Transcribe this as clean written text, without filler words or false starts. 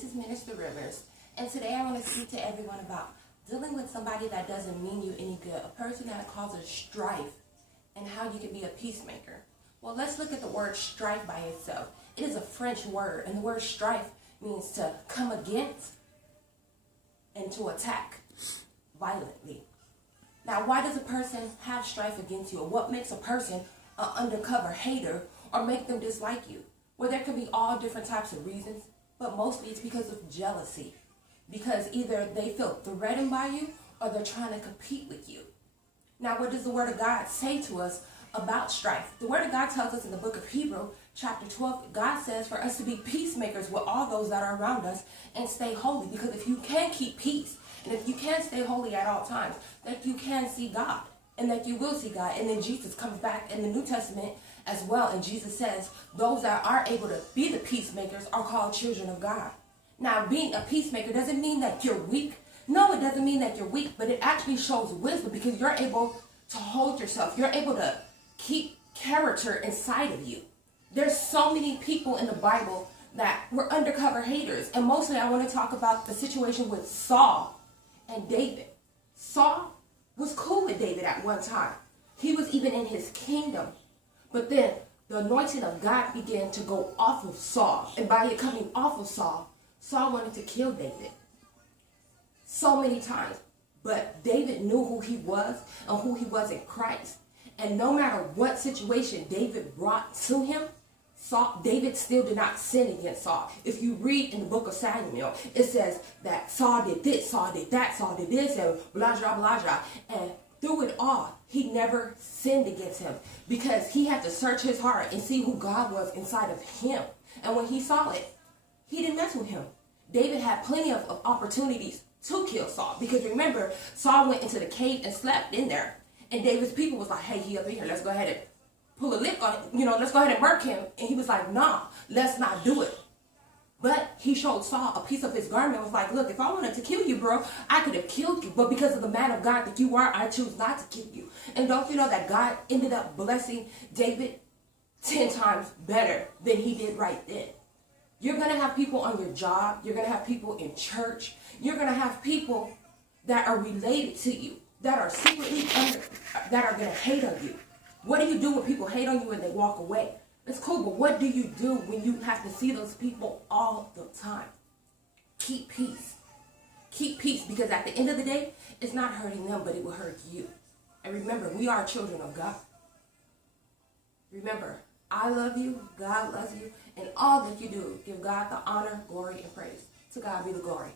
This is Minister Rivers, and today I want to speak to everyone about dealing with somebody that doesn't mean you any good, a person that causes strife, and how you can be a peacemaker. Well, let's look at the word strife by itself. It is a French word, and the word strife means to come against and to attack violently. Now, why does a person have strife against you? Or what makes a person an undercover hater or make them dislike you? Well, there can be all different types of reasons, but mostly it's because of jealousy. Because either they feel threatened by you or they're trying to compete with you. Now, what does the Word of God say to us about strife? The Word of God tells us in the book of Hebrews, chapter 12, God says for us to be peacemakers with all those that are around us and stay holy. Because if you can keep peace, and if you can stay holy at all times, that you can see God, and that you will see God. And then Jesus comes back in the New Testament as well, and Jesus says those that are able to be the peacemakers are called children of God. Now, being a peacemaker doesn't mean that you're weak. No, it doesn't mean that you're weak, but it actually shows wisdom because you're able to hold yourself. You're able to keep character inside of you. There's so many people in the Bible that were undercover haters, and mostly I want to talk about the situation with Saul and David. Saul was cool with David at one time. He was even in his kingdom. But then the anointing of God began to go off of Saul. And by it coming off of Saul, Saul wanted to kill David so many times. But David knew who he was and who he was in Christ. And no matter what situation David brought to him, David still did not sin against Saul. If you read in the book of Samuel, it says that Saul did this, Saul did that, Saul did this, and blah, blah, blah, blah. And through it all, he never sinned against him because he had to search his heart and see who God was inside of him. And when he saw it, he didn't mess with him. David had plenty of opportunities to kill Saul because remember, Saul went into the cave and slept in there. And David's people was like, hey, he up in here, let's go ahead and pull a lick on, let's go ahead and murk him. And he was like, nah, let's not do it. But he showed Saul a piece of his garment and was like, look, if I wanted to kill you, bro, I could have killed you. But because of the man of God that you are, I choose not to kill you. And don't you know that God ended up blessing David 10 times better than he did right then? You're going to have people on your job. You're going to have people in church. You're going to have people that are related to you, that are secretly that are going to hate on you. What do you do when people hate on you and they walk away? It's cool, but what do you do when you have to see those people all the time? Keep peace. Keep peace, because at the end of the day, it's not hurting them, but it will hurt you. And remember, we are children of God. Remember, I love you, God loves you, and all that you do, give God the honor, glory, and praise. To God be the glory.